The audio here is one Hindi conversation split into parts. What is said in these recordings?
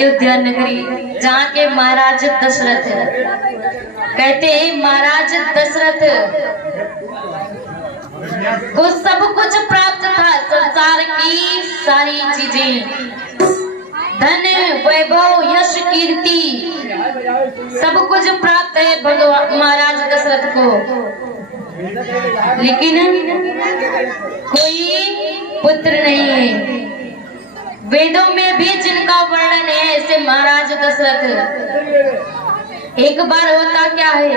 अयोध्या नगरी, जहाँ के महाराज दशरथ कहते हैं, महाराज दशरथ को सब कुछ प्राप्त था, संसार की सारी चीजें, धन वैभव यश कीर्ति सब कुछ प्राप्त है भगवान महाराज दशरथ को, लेकिन कोई पुत्र नहीं है। वेदों में भी जिनका वर्णन है ऐसे महाराज दशरथ, एक बार होता क्या है,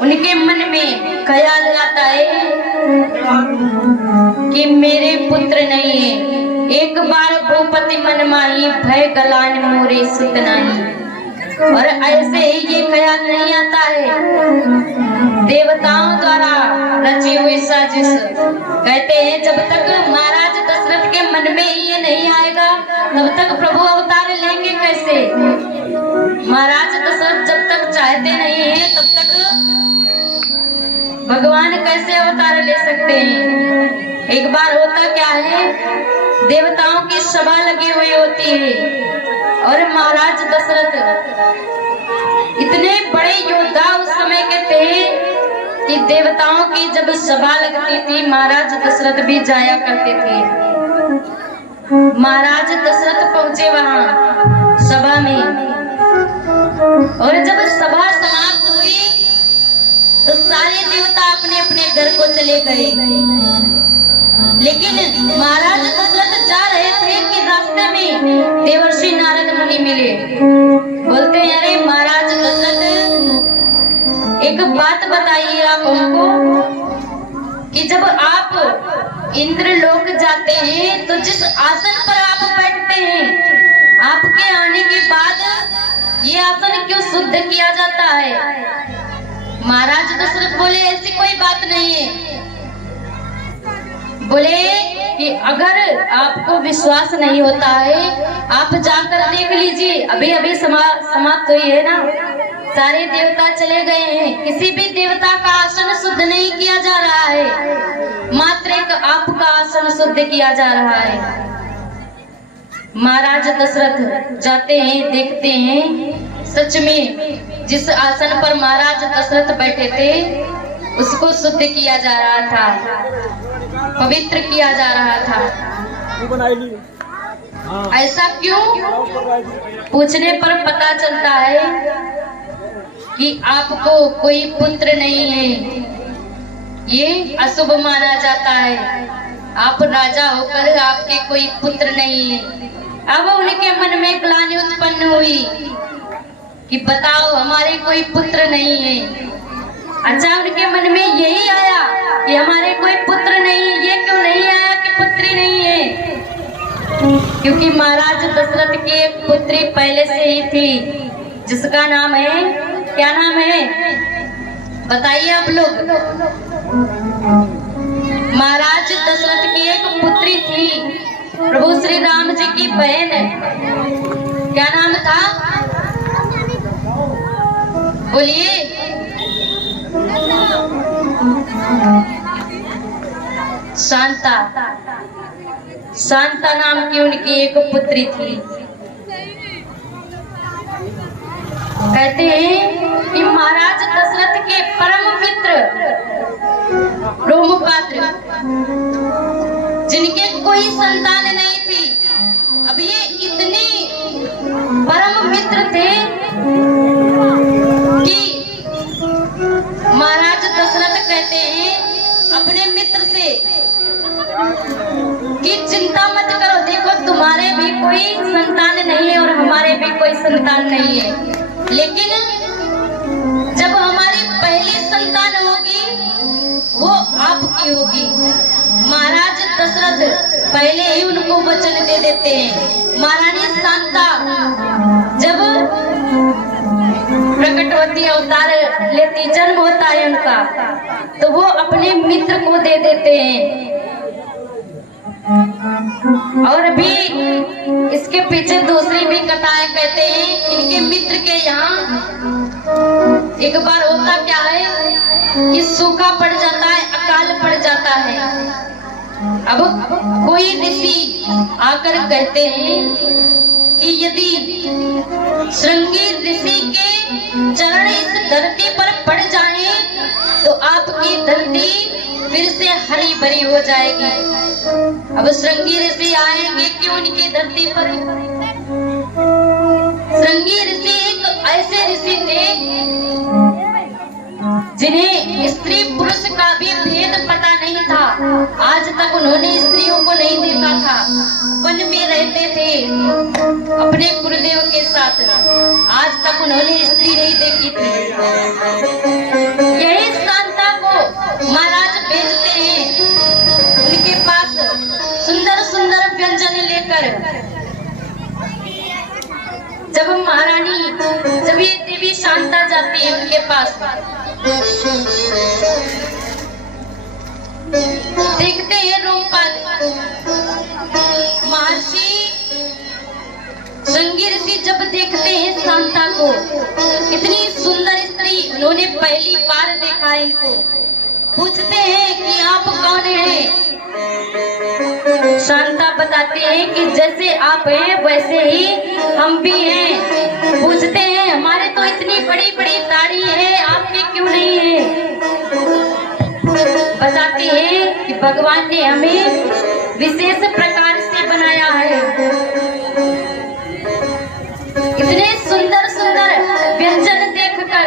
उनके मन में ख्याल आता है कि मेरे पुत्र नहीं है। एक बार भूपति मन माही, भय गलान मोरे सुत नाही। और ऐसे ही ये ख्याल नहीं आता है, देवताओं द्वारा रची हुई साजिश। कहते हैं जब तक महाराज दशरथ के मन में ही ये नहीं आएगा, तब तक प्रभु अवतार लेंगे कैसे। महाराज दशरथ जब तक चाहते नहीं है, तब तक भगवान कैसे अवतार ले सकते हैं। एक बार होता क्या है, देवताओं की सभा लगी हुई होती है और महाराज दशरथ इतने बड़े योद्धा उस समय के थे कि देवताओं की जब सभा लगती थी, महाराज दशरथ भी जाया करते थे। महाराज दशरथ पहुंचे वहां सभा में, और जब सभा समाप्त हुई तो सारे देवता अपने अपने घर को चले गए, लेकिन महाराज दशरथ जा रहे थे कि रास्ते में देवर्षि नारद मुनि मिले। बोलते हैं, अरे महाराज दशरथ, एक बात बताइए आप हमको कि जब आप इंद्र लोक जाते हैं तो जिस आसन पर आप बैठते हैं, आपके आने के बाद ये आसन क्यों शुद्ध किया जाता है। महाराज दशरथ बोले, ऐसी कोई बात नहीं है। बोले कि अगर आपको विश्वास नहीं होता है, आप जाकर देख लीजिए, अभी अभी समाप्त हुई है ना, सारे देवता चले गए हैं, किसी भी देवता का आसन शुद्ध नहीं किया जा रहा है, मात्र एक आपका आसन शुद्ध किया जा रहा है। महाराज दशरथ जाते हैं, देखते हैं, सच में जिस आसन पर महाराज दशरथ बैठे थे उसको शुद्ध किया जा रहा था, पवित्र किया जा रहा था। ऐसा क्यों? पूछने पर पता चलता है कि आपको कोई पुत्र नहीं है, ये अशुभ माना जाता है। आप राजा होकर आपके कोई पुत्र नहीं है। अब उनके मन में ग्लानि उत्पन्न हुई कि बताओ, हमारे कोई पुत्र नहीं है। अच्छा, उनके मन में यही आया कि हमारे कोई पुत्र नहीं है। ये क्यों नहीं आया कि पुत्री नहीं है? क्योंकि महाराज दशरथ की एक पुत्री पहले से ही थी, जिसका नाम है, क्या नाम है बताइए आप लोग। महाराज दशरथ की एक पुत्री थी, प्रभु श्री राम जी की बहन, क्या नाम था बोलिए। शांता, शांता नाम की उनकी एक पुत्री थी। कहते हैं कि महाराज दशरथ के परम मित्र रोमपात्र, जिनके कोई संतान नहीं थी, अब ये इतने परम मित्र थे कि महाराज दशरथ कहते हैं अपने मित्र से कि चिंता मत करो, देखो तुम्हारे भी कोई संतान नहीं है और हमारे भी कोई संतान नहीं है, लेकिन जब हमारी पहली संतान होगी वो आपकी होगी। महाराज दशरथ पहले ही उनको वचन दे देते हैं। महारानी शांता जब प्रकट होती अवतार लेती, जन्म होता है उनका, तो वो अपने मित्र को दे देते हैं। और भी इसके पीछे दूसरी भी कथाएं कहते हैं। इनके मित्र के यहाँ एक बार होता क्या है कि सूखा पड़ जाता है, अकाल पड़ जाता है। अब कोई ऋषि आकर कहते हैं कि यदि श्रृंगी ऋषि के चरण इस धरती पर पड़ जाए तो आपकी धरती फिर से हरी भरी हो जाएगी। अब श्रृंगी ऋषि आएंगे क्यों उनकी धरती पर? श्रृंगी ऋषि एक ऐसे ऋषि थे जिन्हें स्त्री पुरुष का भी भेद पता नहीं था। आज तक उन्होंने स्त्रियों को नहीं देखा था। वन में रहते थे अपने गुरुदेव के साथ। आज तक उन्होंने स्त्री नहीं देखी थी। यही शांता को महाराज भेजते हैं उनके पास सुंदर सुंदर व्यंजन लेकर। जब महारानी जब ये देवी शांता जाती है उनके पास, देखते हैं रोमपाल महर्षि श्रृंगी ऋषि जब देखते हैं शांता को, इतनी सुंदर स्त्री उन्होंने पहली बार देखा है इनको। पूछते हैं कि आप कौन हैं? शांता बताते हैं कि जैसे आप हैं वैसे ही हम भी हैं। पूछते हैं हमारे तो इतनी बड़ी बड़ी दाढ़ी है, आपकी क्यों नहीं है? बताते हैं कि भगवान ने हमें विशेष प्रकार से बनाया है। इतने सुंदर सुंदर व्यंजन देखकर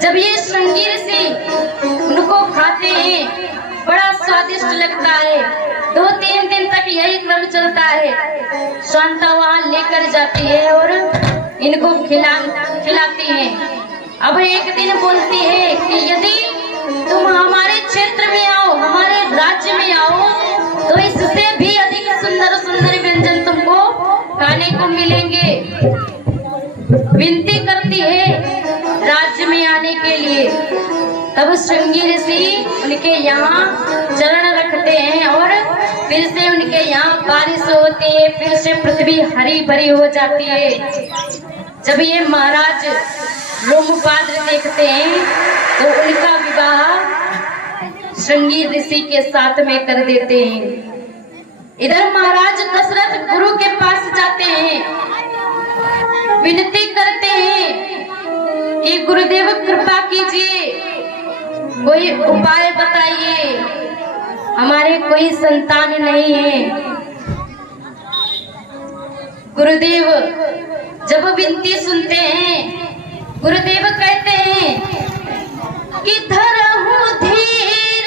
जब ये श्रृंगी ऋषि उनको खाते हैं बड़ा स्वादिष्ट लगता है। 2-3 दिन तक यही क्रम चलता है। शांता वहां लेकर जाती है और इनको खिलाती है। अब एक दिन बोलती है कि यदि तुम हमारे क्षेत्र में आओ, हमारे राज्य में आओ, तो इससे भी अधिक सुंदर सुंदर व्यंजन तुमको खाने को मिलेंगे। विनती करती है राज्य में आने के लिए। तब श्रृंगी ऋषि उनके यहाँ चरण रखते हैं और फिर से उनके यहाँ बारिश होती है, फिर से पृथ्वी हरी भरी हो जाती है। जब ये महाराज रोमपाद्र देखते हैं तो उनका विवाह श्रृंगी ऋषि के साथ में कर देते हैं। इधर महाराज दशरथ गुरु के पास जाते हैं, विनती करते हैं कि गुरुदेव कृपा कीजिए, कोई उपाय बताइए, हमारे कोई संतान नहीं है। गुरुदेव जब विनती सुनते हैं, गुरुदेव कहते हैं कि धरहु धीर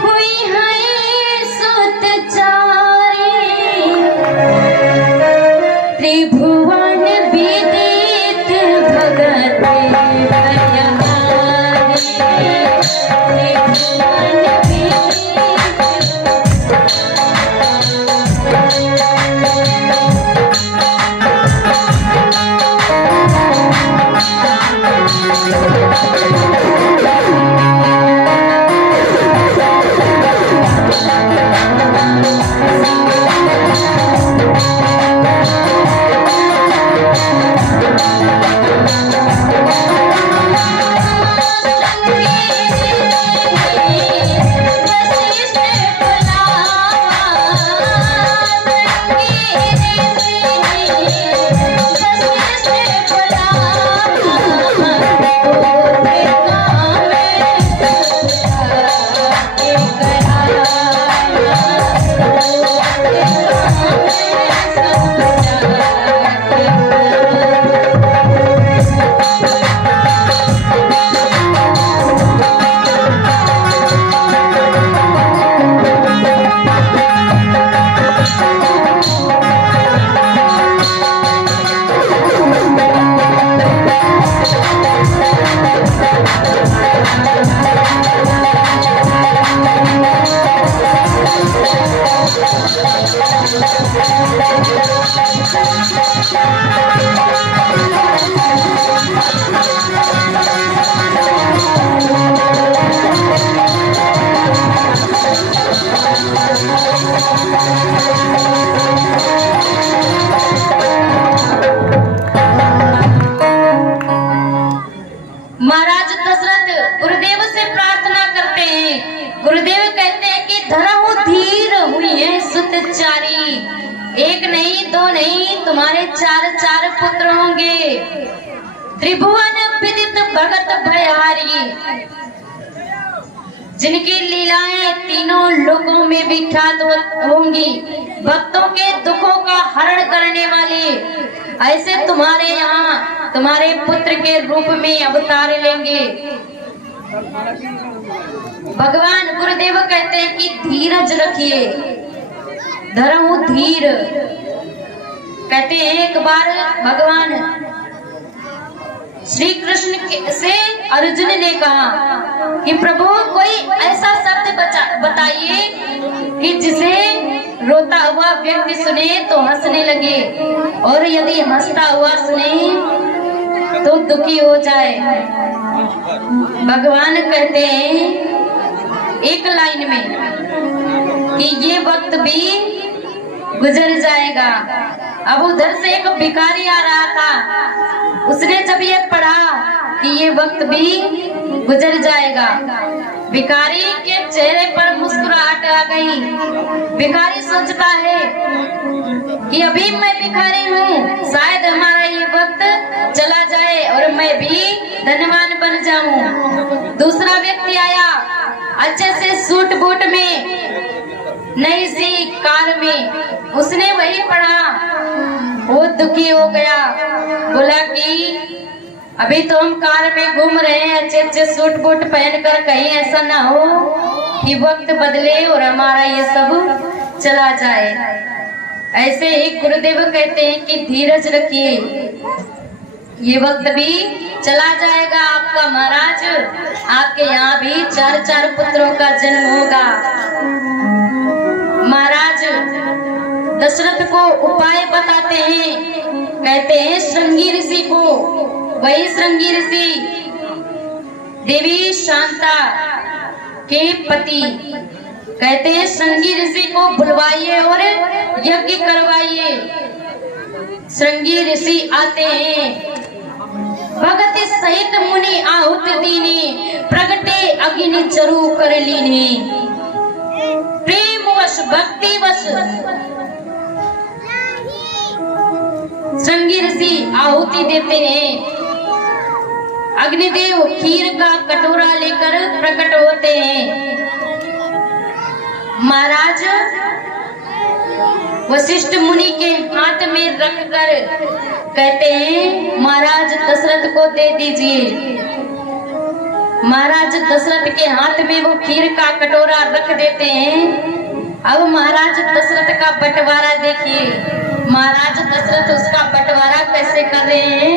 हुई है सुत चारी, त्रिभुवन विदित भगत दो नहीं, तुम्हारे चार चार पुत्र होंगे। त्रिभुवन विदित भगत भयहारी, जिनकी लीलाएं तीनों लोकों में विख्यात होंगी। भक्तों के दुखों का हरण करने वाले ऐसे तुम्हारे यहाँ तुम्हारे पुत्र के रूप में अवतार लेंगे। भगवान गुरुदेव कहते हैं कि धीरज रखिए, धरहु धीर। कहते हैं एक बार भगवान श्री कृष्ण से अर्जुन ने कहा कि प्रभु कोई ऐसा शब्द बताइए कि जिसे रोता हुआ व्यक्ति सुने तो हंसने लगे, और यदि हंसता हुआ सुने तो दुखी हो जाए। भगवान कहते हैं एक लाइन में कि ये वक्त भी गुजर जाएगा। अब उधर से एक भिखारी आ रहा था, उसने जब ये पढ़ा कि ये वक्त भी गुजर जाएगा, भिखारी के चेहरे पर मुस्कुराहट आ गई। भिखारी सोचता है कि अभी मैं भिखारी हूँ, शायद हमारा ये वक्त चला जाए और मैं भी धनवान बन जाऊं। दूसरा व्यक्ति आया, अच्छे से सूट बूट में, नई सी कार में, उसने वही पढ़ा। वो दुखी हो गया, बोला कि अभी तो हम कार में घूम रहे हैं अच्छे अच्छे सूट बूट पहनकर, कहीं ऐसा ना हो कि वक्त बदले और हमारा ये सब चला जाए। ऐसे ही गुरुदेव कहते हैं कि धीरज रखिए, ये वक्त भी चला जाएगा आपका महाराज। आपके यहाँ भी चार चार पुत्रों का जन्म होगा। महाराज दशरथ को उपाय बताते हैं, कहते हैं श्रृंगी ऋषि को, वही श्रृंगी ऋषि देवी शांता के पति, कहते हैं श्रृंगी ऋषि को बुलवाइए और यज्ञ करवाइए। श्रृंगी ऋषि आते हैं, भगति सहित मुनि आहुति दीने, प्रगटे अग्नि चरु कर लीने। प्रेमवश भक्तिवश श्रृंगी ऋषि आहुति देते हैं। अग्निदेव खीर का कटोरा लेकर प्रकट होते हैं। महाराज वशिष्ठ मुनि के हाथ में रखकर कहते हैं महाराज दशरथ को दे दीजिए। महाराज दशरथ के हाथ में वो खीर का कटोरा रख देते हैं। अब महाराज दशरथ का बंटवारा देखिए, महाराज दशरथ उसका बंटवारा कैसे कर रहे हैं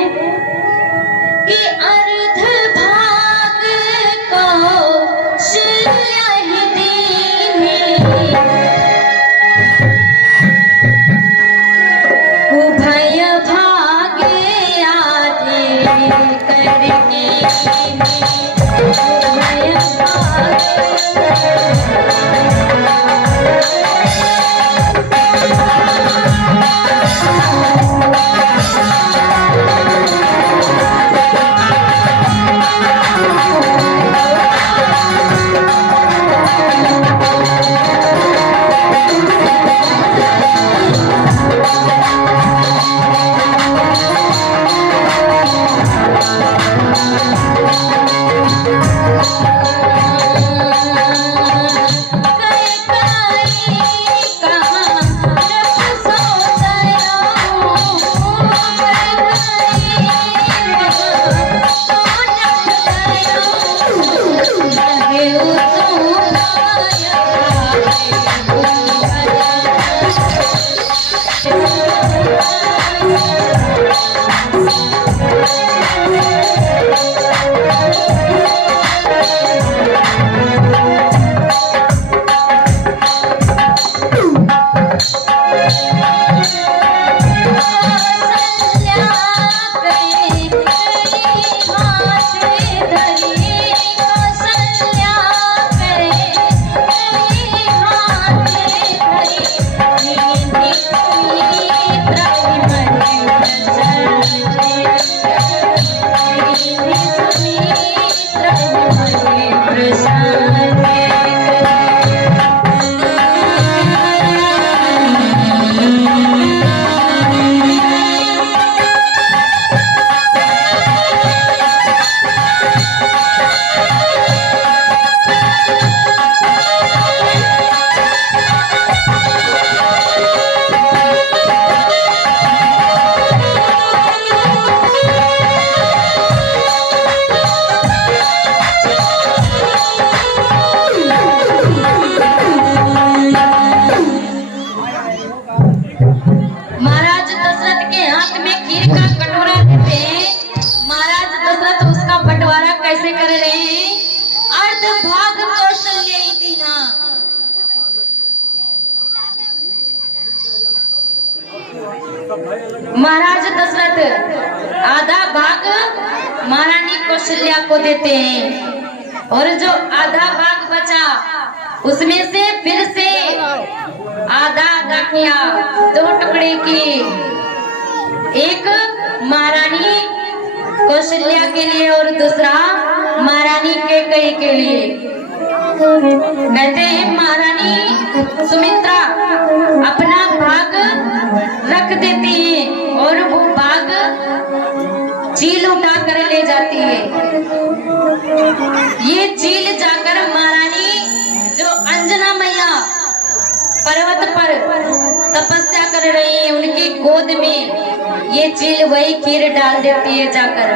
कि अर्ध भाग को श्रेय दीने, उभय भागे आधे करके, उभय गान कर रहे हैं अर्ध भाग कौशल्य दीना। महाराज दशरथ आधा भाग महारानी कौशल्या को देते हैं और जो आधा भाग बचा उसमें से फिर से आधा आधा किया, 2 टुकड़े किए, एक महारानी कौशल्या के लिए और दूसरा महारानी कैकेयी के लिए। कहते हैं महारानी सुमित्रा अपना भाग रख देती है और वो भाग चील उठा कर ले जाती है। ये चील जाकर महारानी जो अंजना मैया पर्वत पर तपस्या कर रही है उनकी गोद में ये चील वही खीर डाल देती है जाकर,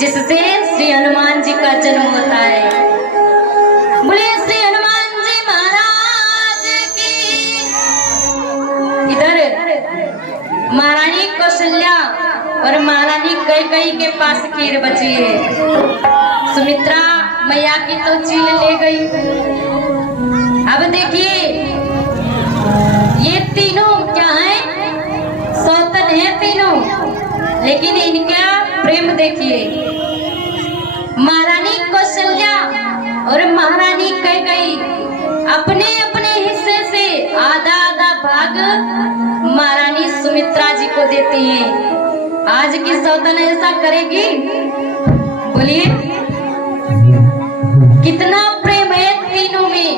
जिससे श्री हनुमान जी का जन्म होता है। बोले श्री हनुमान जी महाराज की। इधर महारानी कौशल्या और महारानी कैकेयी के पास खीर बची है। सुमित्रा मैया की तो चील ले गई। अब देखिए ये तीनों क्या हैं, सौतन है तीनों, लेकिन इनका प्रेम देखिए। महारानी कौशल्या और महारानी कैकेयी अपने अपने हिस्से से आधा आधा भाग महारानी सुमित्रा जी को देती हैं। आज की सौतन ऐसा करेगी? बोलिए कितना प्रेम है तीनों में।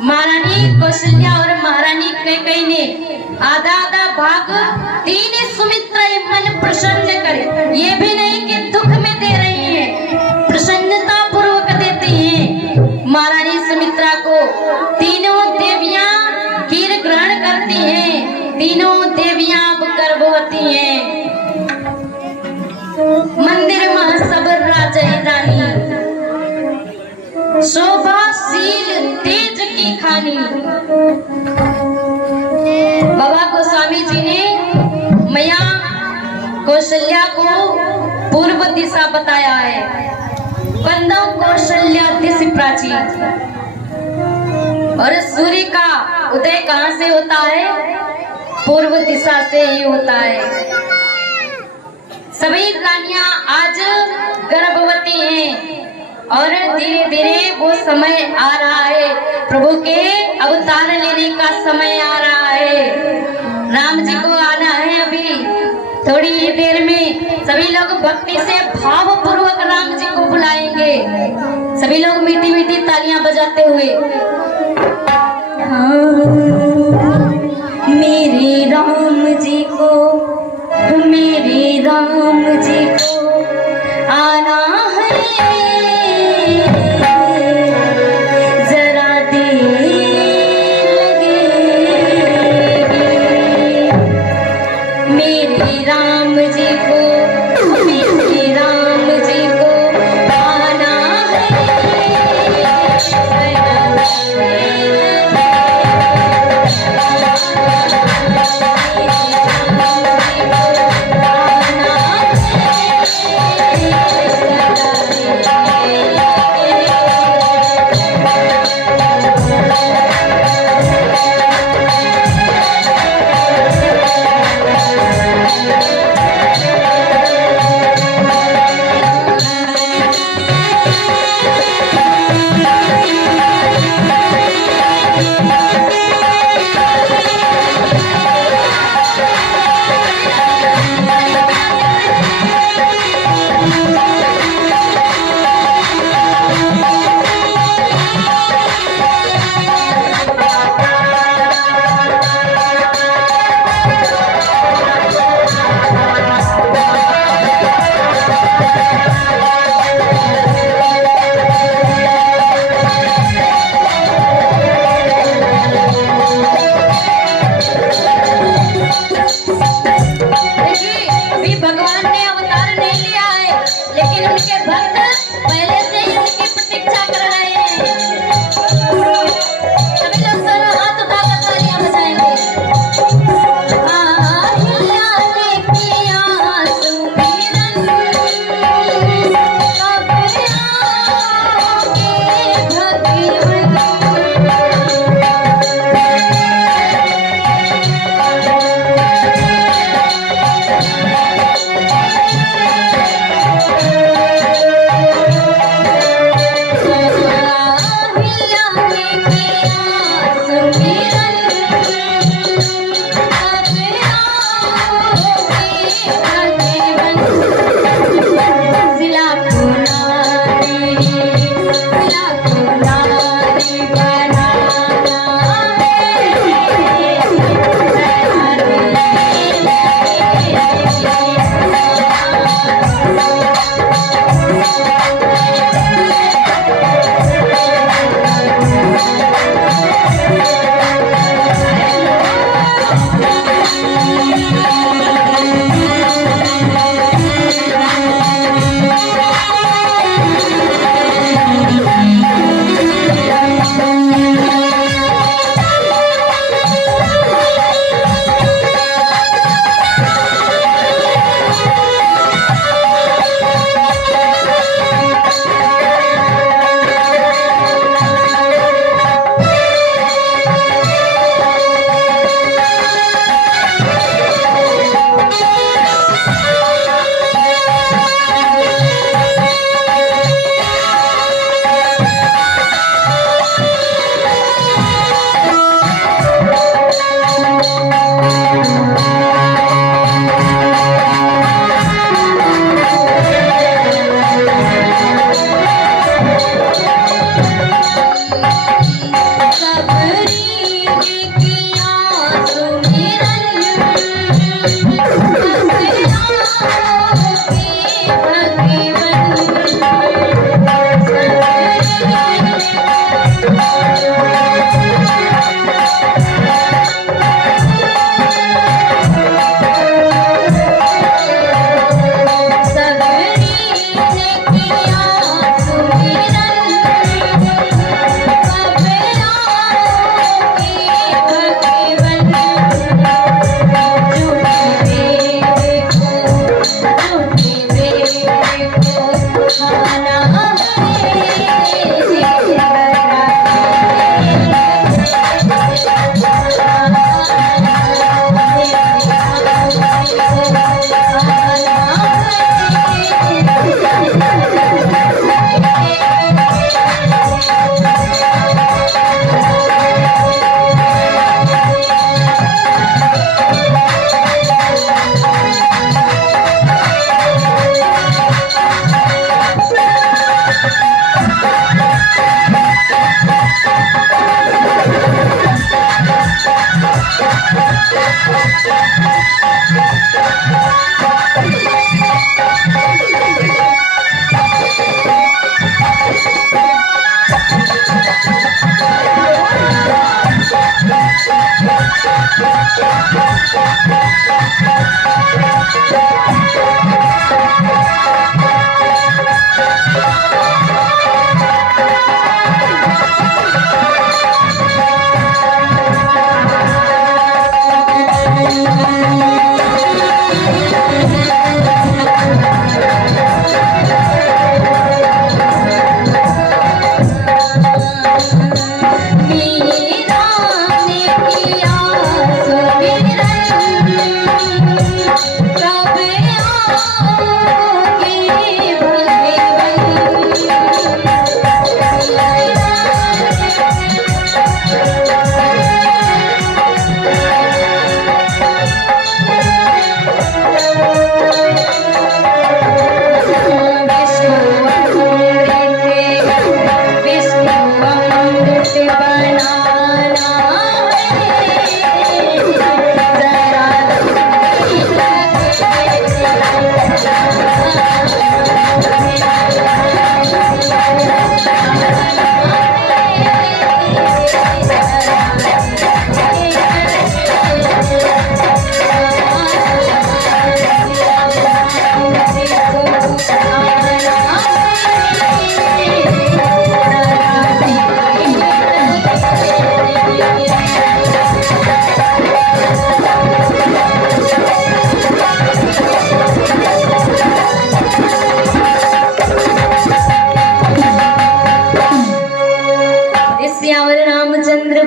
महारानी कौशल्या और महारानी कैकेयी ने आधा आधा भाग तीन सुमित्रा मन प्रसन्न करे, ये भी नहीं कि दुख में दे रही है, प्रसन्नता पूर्वक देती हैं। महारानी सुमित्रा को तीनों देवियां खीर ग्रहण करती हैं, तीनों देवियां अब गर्भवती हैं। मंदिर में सब राजा रानी शोभाशील तेज की खानी। बाबा गोस्वामी जी ने मैया कौशल्या को पूर्व दिशा बताया है। बंदो कौशल्या दिश प्राची। और सूर्य का उदय कहाँ से होता है? पूर्व दिशा से ही होता है। सभी रानियां आज गर्भवती हैं और धीरे धीरे वो समय आ रहा है, प्रभु के अवतार लेने का समय आ रहा है। राम जी को आना है अभी थोड़ी ही देर में। सभी लोग भक्ति से भाव पूर्वक राम जी को बुलाएंगे। सभी लोग मीठी मीठी तालियां बजाते हुए हाँ, मेरे राम जी को, मेरे राम जी को आना है, जरा देर लगेगी। मेरे राम जी को, मेरे राम जी को आना है, जरा देर लगेगी।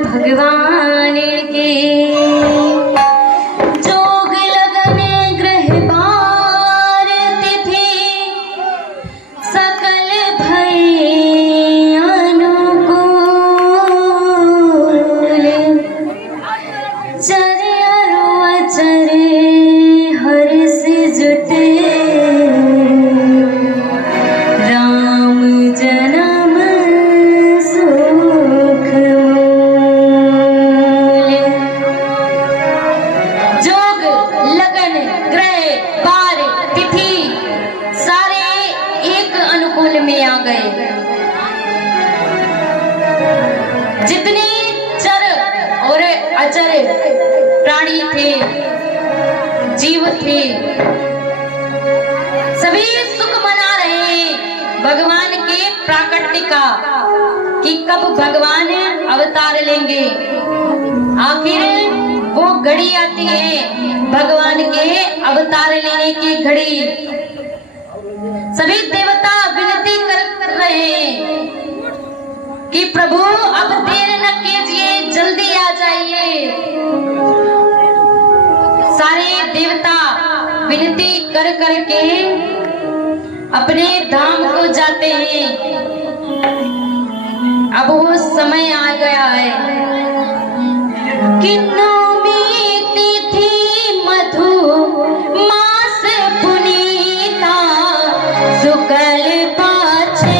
भगवान के जोग लगन ग्रह बार तिथि सकल भय अनुकूल चरे अचरे हर्ष जुटे राम जन्म सुख जोग लगन ग्रह बार तिथि सारे एक अनुकूल में आ गए। जितने चर और अचर प्राणी थे, जीव थे, सभी सुख मना रहे भगवान के प्राकट्य का कि कब भगवान अवतार लेंगे। आखिर वो घड़ी आती है भगवान के अवतार लेने की घड़ी। सभी देवता विनती कर रहे हैं कि प्रभु अब देर न कीजिए, जल्दी आ जाइए। सारे देवता विनती कर करके अपने धाम को जाते हैं। अब वो समय आ गया है कि नौमी तिथि मधु मास पुनीता शुक्ल पाछे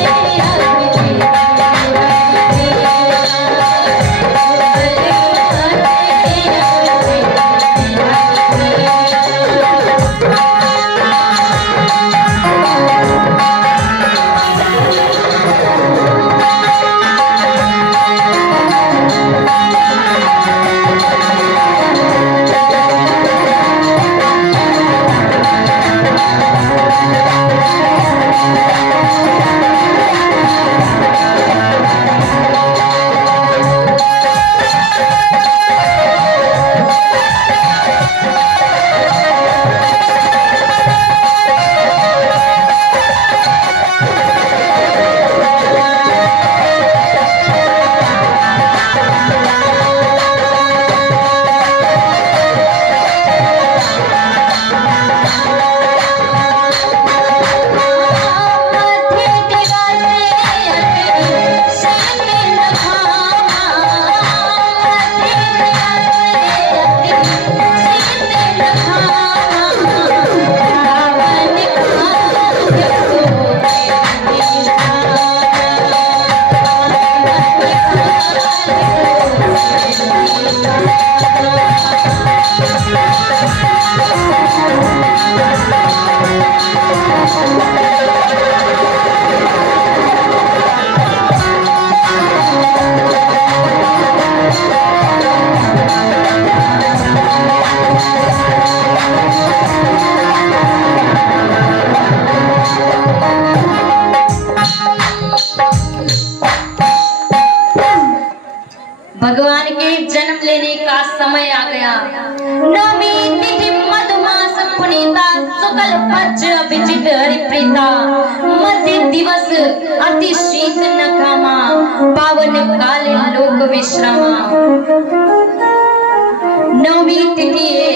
भगवान के जन्म लेने का समय आ गया। नवमी तिथि मधुमास पुनीता शुक्ल पक्ष अभिजित हरिप्रीता मध्य दिवस अति शीत नखामा पावन काले लोक विश्रामा। नवमी तिथि है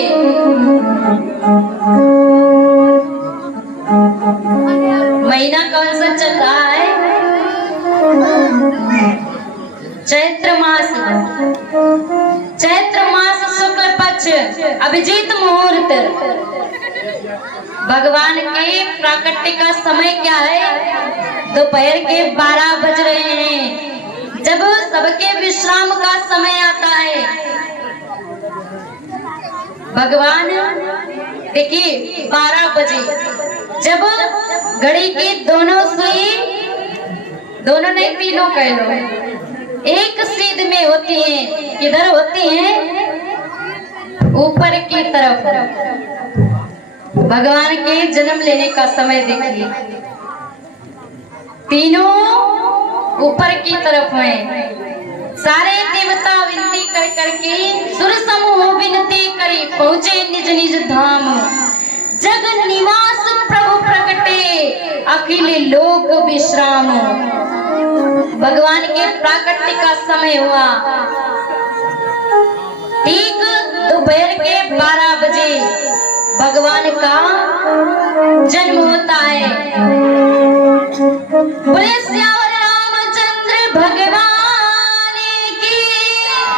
महीना कौन सा चल रहा है? चैत्र मास। चैत्र मास शुक्ल पक्ष अभिजीत मुहूर्त। भगवान के प्राकट्य का समय क्या है? दोपहर के 12 बज रहे हैं, जब सबके विश्राम का समय आता है। भगवान देखिए 12 बजे जब घड़ी की दोनों सुई, दोनों नहीं तीनों कह लो, एक सीध में होती हैं। किधर होती हैं? ऊपर की तरफ। भगवान के जन्म लेने का समय देखिए, तीनों ऊपर की तरफ हैं। सारे देवता विनती कर करके सुर समूह विनती करी पहुंचे निज निज धाम। जग निवास प्रभु प्रकटे अखिल लोक विश्राम। भगवान के प्राकट्य का समय हुआ, ठीक दोपहर के 12 बजे भगवान का जन्म होता है। बोले